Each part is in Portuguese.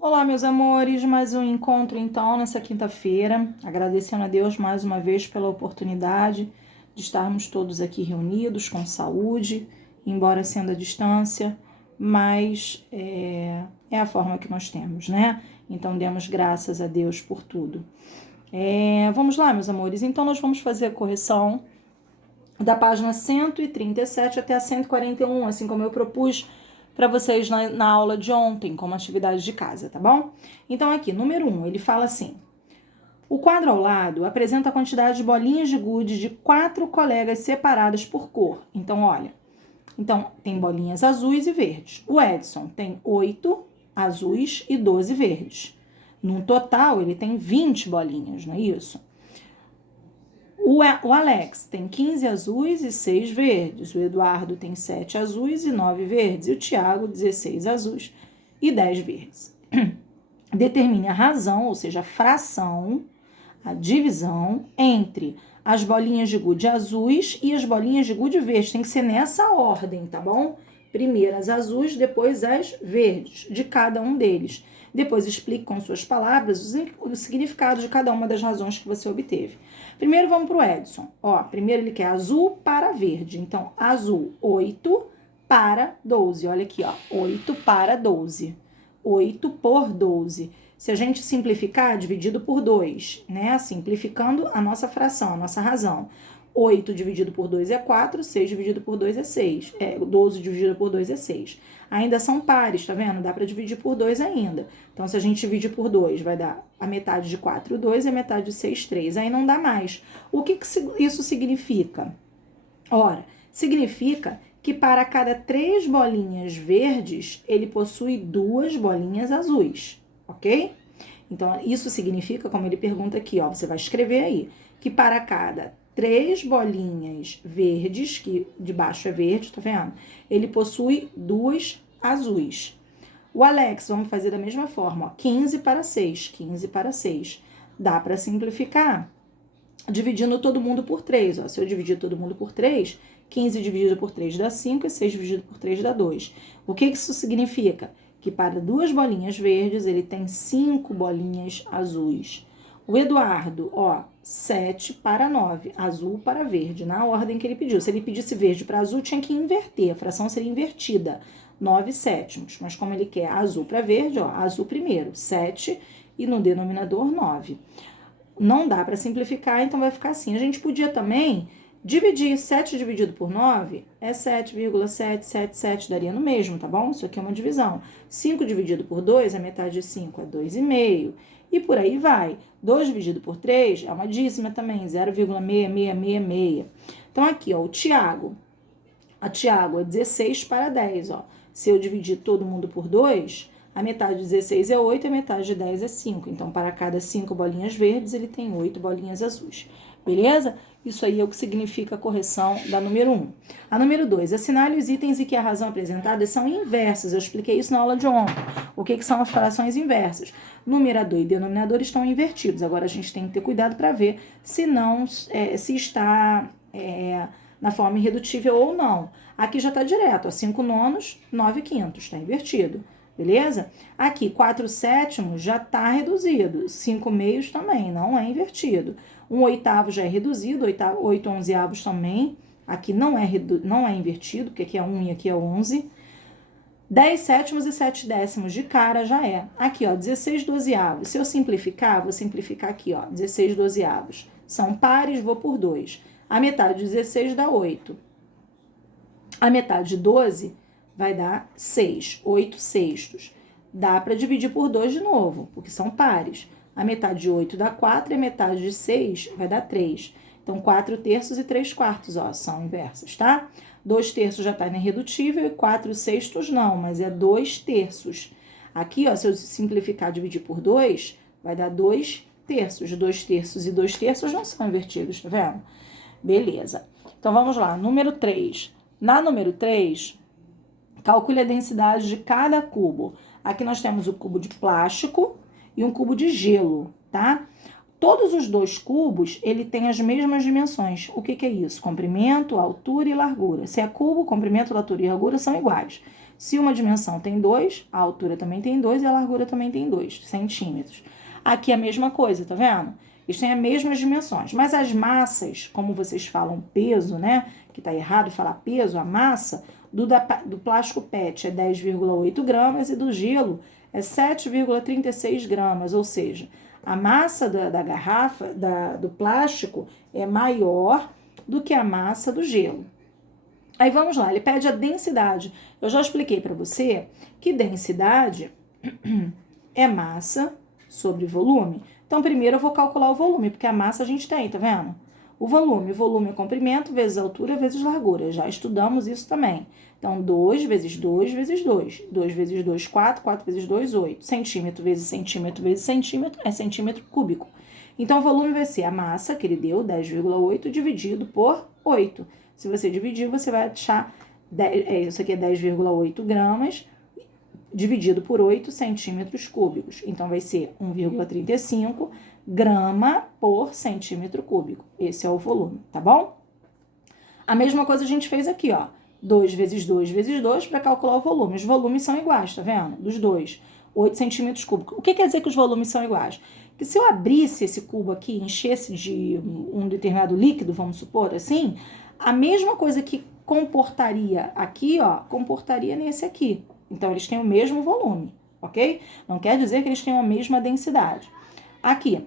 Olá, meus amores, mais um encontro então nessa quinta-feira, agradecendo a Deus mais uma vez pela oportunidade de estarmos todos aqui reunidos com saúde, embora sendo à distância, mas é a forma que nós temos, né? Então demos graças a Deus por tudo. Vamos lá, meus amores, então nós vamos fazer a correção da página 137 até a 141, assim como eu propus para vocês na aula de ontem, como atividade de casa, tá bom? Então aqui, número 1, ele fala assim: o quadro ao lado apresenta a quantidade de bolinhas de gude de 4 colegas separadas por cor. Então, olha, tem bolinhas azuis e verdes. O Edson tem 8 azuis e 12 verdes. No total, ele tem 20 bolinhas, não é isso? O Alex tem 15 azuis e 6 verdes. O Eduardo tem 7 azuis e 9 verdes. E o Tiago, 16 azuis e 10 verdes. Determine a razão, ou seja, a fração, a divisão entre as bolinhas de gude azuis e as bolinhas de gude verdes. Tem que ser nessa ordem, tá bom? Primeiro as azuis, depois as verdes, de cada um deles. Depois explique com suas palavras o significado de cada uma das razões que você obteve. Primeiro vamos para o Edson. Primeiro ele quer azul para verde. Então, azul, 8 para 12. Olha aqui, 8 para 12. 8 por 12. Se a gente simplificar, dividido por 2, né? Simplificando a nossa fração, a nossa razão. 8 dividido por 2 é 4, 6 dividido por 2 é 6. 12 dividido por 2 é 6. Ainda são pares, tá vendo? Dá para dividir por 2 ainda. Então, se a gente divide por 2, vai dar a metade de 4, 2 e a metade de 6, 3. Aí não dá mais. O que isso significa? Ora, significa que para cada 3 bolinhas verdes, ele possui 2 bolinhas azuis, ok? Então, isso significa, como ele pergunta aqui, você vai escrever aí, que para cada 3 bolinhas verdes, que de baixo é verde, tá vendo? Ele possui 2 azuis. O Alex, vamos fazer da mesma forma, 15 para 6, 15 para 6. Dá para simplificar dividindo todo mundo por 3. Se eu dividir todo mundo por 3, 15 dividido por 3 dá 5 e 6 dividido por 3 dá 2. O que isso significa? Que para 2 bolinhas verdes, ele tem 5 bolinhas azuis. O Eduardo, 7 para 9, azul para verde, na ordem que ele pediu. Se ele pedisse verde para azul, tinha que inverter, a fração seria invertida, 9 sétimos. Mas como ele quer azul para verde, azul primeiro, 7 e no denominador 9. Não dá para simplificar, então vai ficar assim. A gente podia também dividir 7 dividido por 9 é 7,777, daria no mesmo, tá bom? Isso aqui é uma divisão. 5 dividido por 2, a metade de 5 é 2,5. E por aí vai. 2 dividido por 3 é uma dízima também, 0,6666. Então aqui, o Tiago. A Tiago é 16 para 10, Se eu dividir todo mundo por 2, a metade de 16 é 8 e a metade de 10 é 5. Então, para cada 5 bolinhas verdes, ele tem 8 bolinhas azuis. Beleza? Isso aí é o que significa a correção da número 1. A número 2, assinale os itens em que a razão apresentada são inversas. Eu expliquei isso na aula de ontem. O que são as frações inversas? Numerador e denominador estão invertidos. Agora, a gente tem que ter cuidado para ver se está na forma irredutível ou não. Aqui já está direto, 5 nonos, 9 quintos, está invertido. Beleza? Aqui, 4 sétimos já está reduzido. 5 meios também, não é invertido. 1 oitavo já é reduzido, 8 onzeavos também. Aqui não é invertido, porque aqui é 1 e aqui é 11. 10 sétimos e 7 décimos de cara já é. Aqui, 16 dozeavos. Se eu simplificar, vou simplificar aqui, 16 dozeavos. São pares, vou por 2. A metade de 16 dá 8. A metade de 12 vai dar 6, 8 sextos. Dá para dividir por 2 de novo, porque são pares. A metade de 8 dá 4 e a metade de 6 vai dar 3. Então, 4 terços e 3 quartos, são inversas, tá? 2 terços já está na irredutível e 4 sextos não, mas é 2 terços. Aqui, se eu simplificar dividir por 2, vai dar 2 terços. 2 terços e 2 terços não são invertidos, tá vendo? Beleza. Então, vamos lá. Número 3. Na número 3, calcule a densidade de cada cubo. Aqui nós temos o cubo de plástico e um cubo de gelo, tá? Todos os 2 cubos, ele tem as mesmas dimensões. O que é isso? Comprimento, altura e largura. Se é cubo, comprimento, altura e largura são iguais. Se uma dimensão tem 2, a altura também tem 2 e a largura também tem 2 centímetros. Aqui é a mesma coisa, tá vendo? Eles têm as mesmas dimensões, mas as massas, como vocês falam peso, né? Que tá errado falar peso, a massa do plástico PET é 10,8 gramas e do gelo é 7,36 gramas, ou seja, a massa da garrafa, do plástico, é maior do que a massa do gelo. Aí vamos lá, ele pede a densidade. Eu já expliquei para você que densidade é massa sobre volume. Então, primeiro eu vou calcular o volume, porque a massa a gente tem, tá vendo? O volume é comprimento vezes altura vezes largura. Já estudamos isso também. Então, 2 vezes 2 vezes 2. 2 vezes 2, 4. 4 vezes 2, 8. Centímetro vezes centímetro vezes centímetro é centímetro cúbico. Então, o volume vai ser a massa que ele deu, 10,8, dividido por 8. Se você dividir, você vai achar, isso aqui é 10,8 gramas, dividido por 8 centímetros cúbicos. Então, vai ser 1,35 grama por centímetro cúbico. Esse é o volume, tá bom? A mesma coisa a gente fez aqui, ó. 2 vezes 2 vezes 2 para calcular o volume. Os volumes são iguais, tá vendo? Dos dois. 8 centímetros cúbicos. O que quer dizer que os volumes são iguais? Que se eu abrisse esse cubo aqui, enchesse de um determinado líquido, vamos supor assim, a mesma coisa que comportaria aqui, ó, comportaria nesse aqui. Então, eles têm o mesmo volume, ok? Não quer dizer que eles tenham a mesma densidade. Aqui,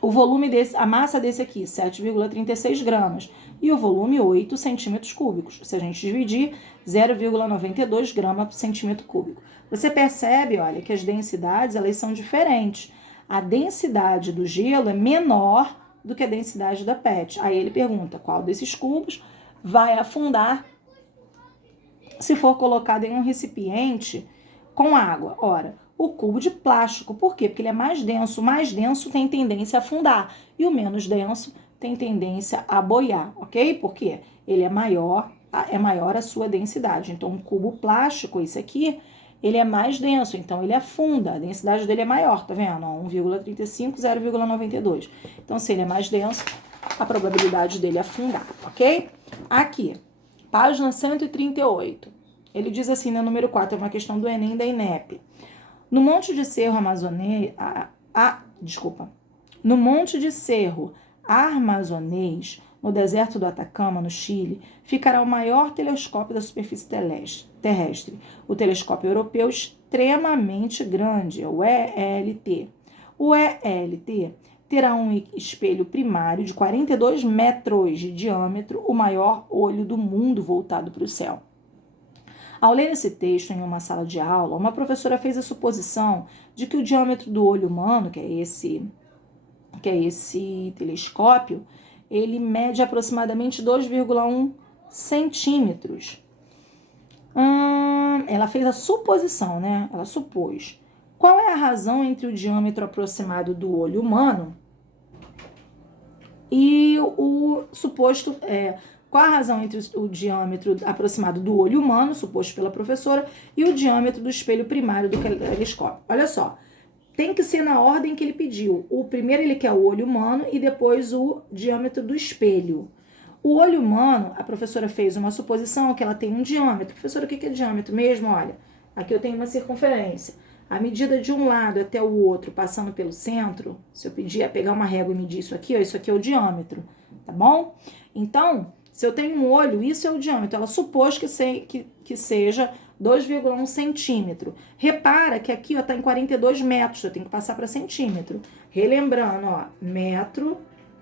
o volume desse, a massa desse aqui, 7,36 gramas. E o volume, 8 centímetros cúbicos. Se a gente dividir, 0,92 gramas por centímetro cúbico. Você percebe, olha, que as densidades, elas são diferentes. A densidade do gelo é menor do que a densidade da PET. Aí ele pergunta qual desses cubos vai afundar se for colocado em um recipiente com água. Ora, o cubo de plástico. Por quê? Porque ele é mais denso. O mais denso tem tendência a afundar. E o menos denso tem tendência a boiar, ok? Porque ele é maior a sua densidade. Então, um cubo plástico, esse aqui, ele é mais denso. Então, ele afunda. A densidade dele é maior, tá vendo? 1,35, 0,92. Então, se ele é mais denso, a probabilidade dele afundar, ok? Aqui, página 138. Ele diz assim, no número 4, é uma questão do Enem da INEP. No Monte de Cerro Amazonês, no Monte de Cerro Armazonês, no deserto do Atacama, no Chile, ficará o maior telescópio da superfície terrestre, o telescópio europeu extremamente grande, o ELT. O ELT terá um espelho primário de 42 metros de diâmetro, o maior olho do mundo voltado para o céu. Ao ler esse texto em uma sala de aula, uma professora fez a suposição de que o diâmetro do olho humano, que é esse telescópio, ele mede aproximadamente 2,1 centímetros. Ela fez a suposição, né? Ela supôs. Qual é a razão entre o diâmetro aproximado do olho humano e o suposto... Qual a razão entre o diâmetro aproximado do olho humano, suposto pela professora, e o diâmetro do espelho primário do telescópio? Olha só, tem que ser na ordem que ele pediu. O primeiro ele quer o olho humano e depois o diâmetro do espelho. O olho humano, a professora fez uma suposição que ela tem um diâmetro. Professora, o que é diâmetro mesmo? Olha, aqui eu tenho uma circunferência. A medida de um lado até o outro, passando pelo centro, se eu pegar uma régua e medir isso aqui é o diâmetro, tá bom? Então, se eu tenho um olho, isso é o diâmetro. Ela supôs que seja 2,1 centímetro. Repara que aqui está em 42 metros, eu tenho que passar para centímetro. Relembrando, ó, metro,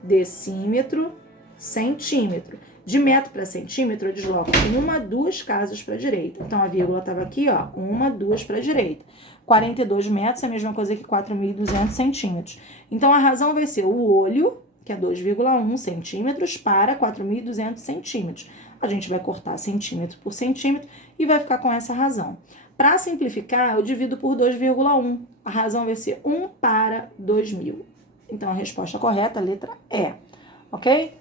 decímetro, centímetro. De metro para centímetro, eu desloco 1, 2 casas para a direita. Então, a vírgula estava aqui, ó, 1, 2 para a direita. 42 metros é a mesma coisa que 4.200 centímetros. Então, a razão vai ser o olho, que é 2,1 centímetros, para 4.200 centímetros. A gente vai cortar centímetro por centímetro e vai ficar com essa razão. Para simplificar, eu divido por 2,1. A razão vai ser 1 para 2.000. Então, a resposta correta, a letra E. Ok?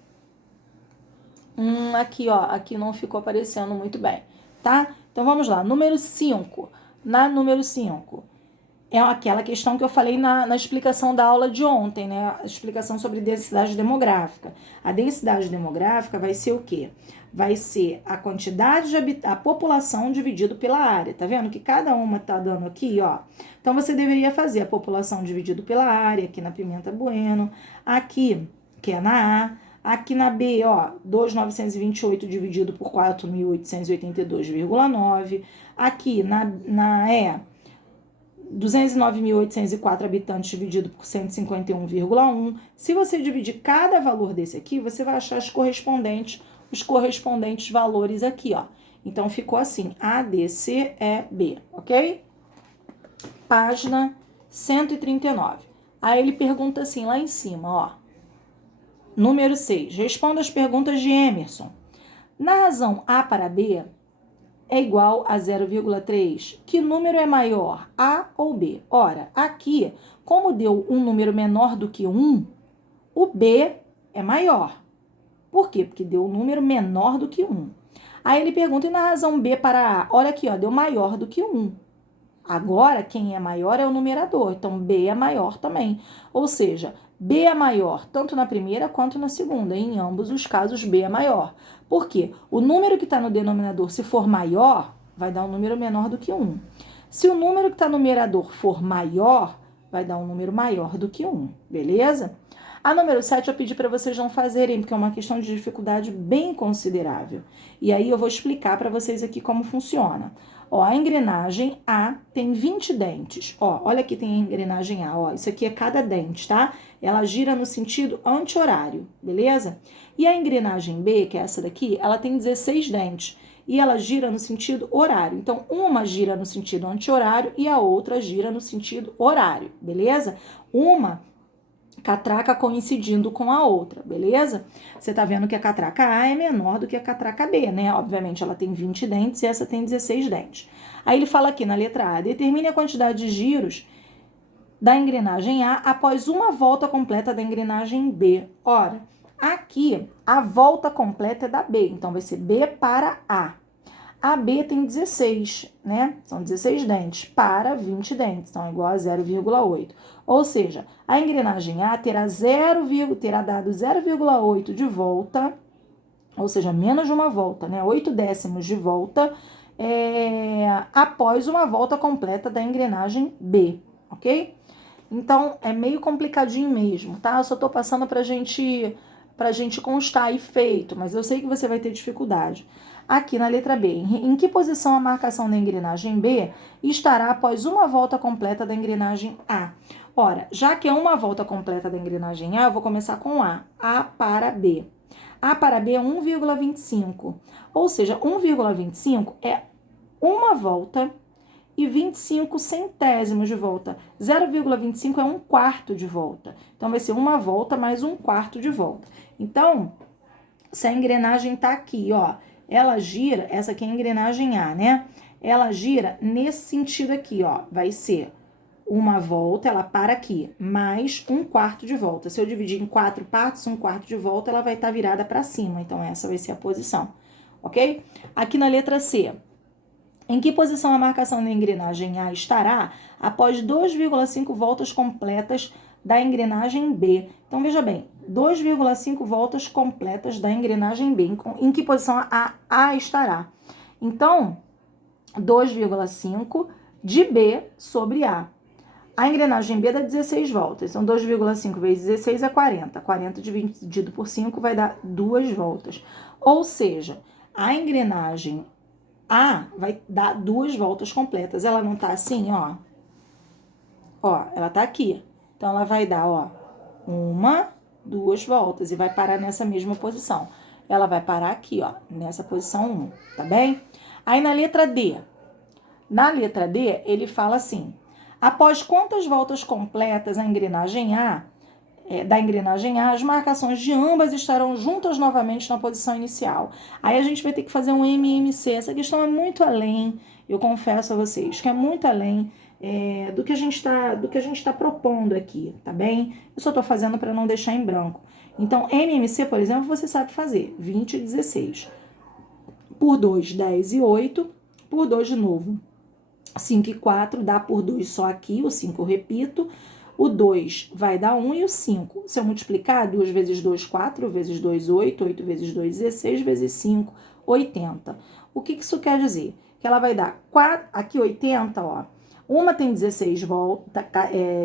Aqui, ó, aqui não ficou aparecendo muito bem, tá? Então, vamos lá. Número 5. Na número 5. é aquela questão que eu falei na explicação da aula de ontem, né? A explicação sobre densidade demográfica. A densidade demográfica vai ser o quê? Vai ser a quantidade a população dividido pela área. Tá vendo que cada uma tá dando aqui, ó? Então, você deveria fazer a população dividido pela área, aqui na Pimenta Bueno, aqui, que é na A, aqui na B, ó, 2.928 dividido por 4.882,9. Aqui na E, 209.804 habitantes dividido por 151,1. Se você dividir cada valor desse aqui, você vai achar os correspondentes valores aqui, ó. Então, ficou assim, A, D, C, E, B, ok? Página 139. Aí ele pergunta assim, lá em cima, ó. Número 6. Responda as perguntas de Emerson. Na razão A para B é igual a 0,3. Que número é maior, A ou B? Ora, aqui, como deu um número menor do que 1, o B é maior. Por quê? Porque deu um número menor do que 1. Aí ele pergunta, e na razão B para A? Olha aqui, ó, deu maior do que 1. Agora, quem é maior é o numerador, então B é maior também. Ou seja, B é maior tanto na primeira quanto na segunda. Em ambos os casos, B é maior. Por quê? O número que está no denominador, se for maior, vai dar um número menor do que 1. Se o número que está no numerador for maior, vai dar um número maior do que 1. Beleza? A número 7 eu pedi para vocês não fazerem, porque é uma questão de dificuldade bem considerável. E aí eu vou explicar para vocês aqui como funciona. Ó, a engrenagem A tem 20 dentes. Ó, olha aqui tem a engrenagem A, ó, isso aqui é cada dente, tá? Ela gira no sentido anti-horário, beleza? E a engrenagem B, que é essa daqui, ela tem 16 dentes e ela gira no sentido horário. Então, uma gira no sentido anti-horário e a outra gira no sentido horário, beleza? Uma catraca coincidindo com a outra, beleza? Você tá vendo que a catraca A é menor do que a catraca B, né? Obviamente, ela tem 20 dentes e essa tem 16 dentes. Aí ele fala aqui na letra A, determine a quantidade de giros da engrenagem A após uma volta completa da engrenagem B. Ora, aqui a volta completa é da B, então vai ser B para A. A B tem 16, né? São 16 dentes para 20 dentes, então é igual a 0,8. Ou seja, a engrenagem A terá dado 0,8 de volta, ou seja, menos de uma volta, né? 8 décimos de volta após uma volta completa da engrenagem B, ok? Então, é meio complicadinho mesmo, tá? Eu só tô passando pra gente constar aí feito, mas eu sei que você vai ter dificuldade. Aqui na letra B, em que posição a marcação da engrenagem B estará após uma volta completa da engrenagem A? Ora, já que é uma volta completa da engrenagem A, eu vou começar com A. A para B. A para B é 1,25. Ou seja, 1,25 é uma volta e 25 centésimos de volta. 0,25 é um quarto de volta. Então, vai ser uma volta mais um quarto de volta. Então, se a engrenagem tá aqui, ó, ela gira, essa aqui é a engrenagem A, né? Ela gira nesse sentido aqui, ó, vai ser uma volta, ela para aqui, mais um quarto de volta. Se eu dividir em 4 partes, um quarto de volta, ela vai estar virada para cima. Então, essa vai ser a posição, ok? Aqui na letra C, em que posição a marcação da engrenagem A estará após 2,5 voltas completas da engrenagem B? Então, veja bem, 2,5 voltas completas da engrenagem B. Em que posição a estará? Então, 2,5 de B sobre A. A engrenagem B dá 16 voltas. Então, 2,5 vezes 16 é 40. 40 dividido por 5 vai dar 2 voltas. Ou seja, a engrenagem A vai dar 2 voltas completas. Ela não tá assim, ó. Ó, ela tá aqui. Então, ela vai dar, ó, 1, 2 voltas e vai parar nessa mesma posição. Ela vai parar aqui, ó, nessa posição 1, tá bem? Aí, na letra D. Na letra D, ele fala assim, após quantas voltas completas da engrenagem A, as marcações de ambas estarão juntas novamente na posição inicial. Aí a gente vai ter que fazer um MMC. Essa questão é muito além, eu confesso a vocês, que é muito além do que a gente está propondo aqui, tá bem? Eu só estou fazendo para não deixar em branco. Então, MMC, por exemplo, você sabe fazer 20 e 16. Por 2, 10 e 8. Por 2 de novo, 5 e 4 dá por 2 só aqui, o 5 eu repito. O 2 vai dar 1 e o 5. Se eu multiplicar, 2 vezes 2, 4, vezes 2, 8, 8 vezes 2, 16, vezes 5, 80. O que isso quer dizer? Que ela vai dar 4, aqui 80, ó. Uma tem 16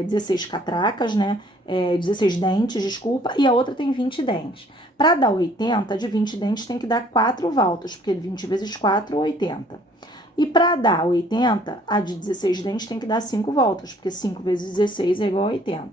16 catracas, né? 16 dentes, desculpa, e a outra tem 20 dentes. Para dar 80, de 20 dentes tem que dar 4 voltas, porque 20 vezes 4, 80. E para dar 80, a de 16 dentes tem que dar 5 voltas, porque 5 vezes 16 é igual a 80.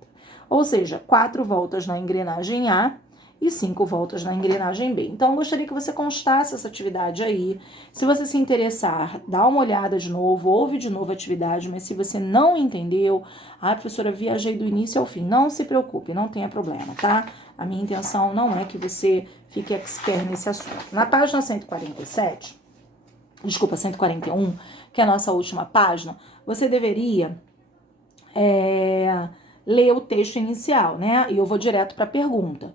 Ou seja, 4 voltas na engrenagem A e 5 voltas na engrenagem B. Então, eu gostaria que você constasse essa atividade aí. Se você se interessar, dá uma olhada de novo, ouve de novo a atividade, mas se você não entendeu, professora, viajei do início ao fim. Não se preocupe, não tenha problema, tá? A minha intenção não é que você fique expert nesse assunto. Na página 147... Desculpa, 141, que é a nossa última página, você deveria ler o texto inicial, né? E eu vou direto para a pergunta.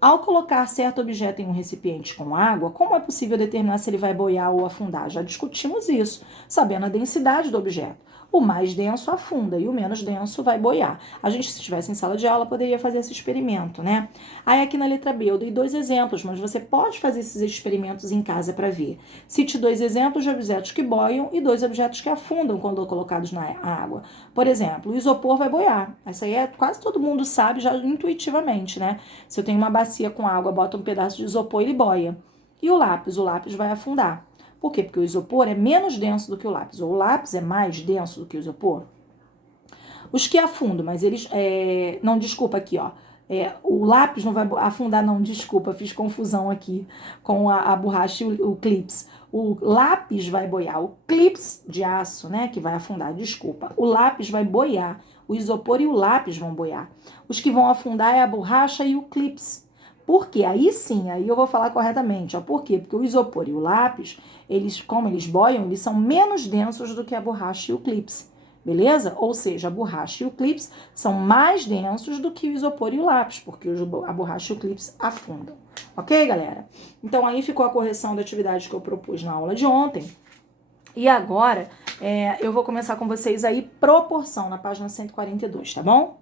Ao colocar certo objeto em um recipiente com água, como é possível determinar se ele vai boiar ou afundar? Já discutimos isso, sabendo a densidade do objeto. O mais denso afunda e o menos denso vai boiar. A gente, se estivesse em sala de aula, poderia fazer esse experimento, né? Aí aqui na letra B eu dei 2 exemplos, mas você pode fazer esses experimentos em casa para ver. Cite 2 exemplos de objetos que boiam e 2 objetos que afundam quando colocados na água. Por exemplo, o isopor vai boiar. Essa aí quase todo mundo sabe já intuitivamente, né? Se eu tenho uma bacia com água, boto um pedaço de isopor, ele boia. E o lápis? O lápis vai afundar. Por quê? Porque o isopor é menos denso do que o lápis. Ou o lápis é mais denso do que o isopor. Os que afundam, mas eles... Não, desculpa aqui, ó. O lápis não vai afundar, não, desculpa, fiz confusão aqui com a borracha e o clips. O lápis vai boiar, o clips de aço, né, que vai afundar, desculpa. O lápis vai boiar, o isopor e o lápis vão boiar. Os que vão afundar é a borracha e o clips. Por quê? Aí sim, aí eu vou falar corretamente, ó. Por quê? Porque o isopor e o lápis, como eles boiam, eles são menos densos do que a borracha e o clips. Beleza? Ou seja, a borracha e o clips são mais densos do que o isopor e o lápis, porque a borracha e o clips afundam. Ok, galera? Então, aí ficou a correção da atividade que eu propus na aula de ontem. E agora, eu vou começar com vocês aí proporção, na página 142, tá bom?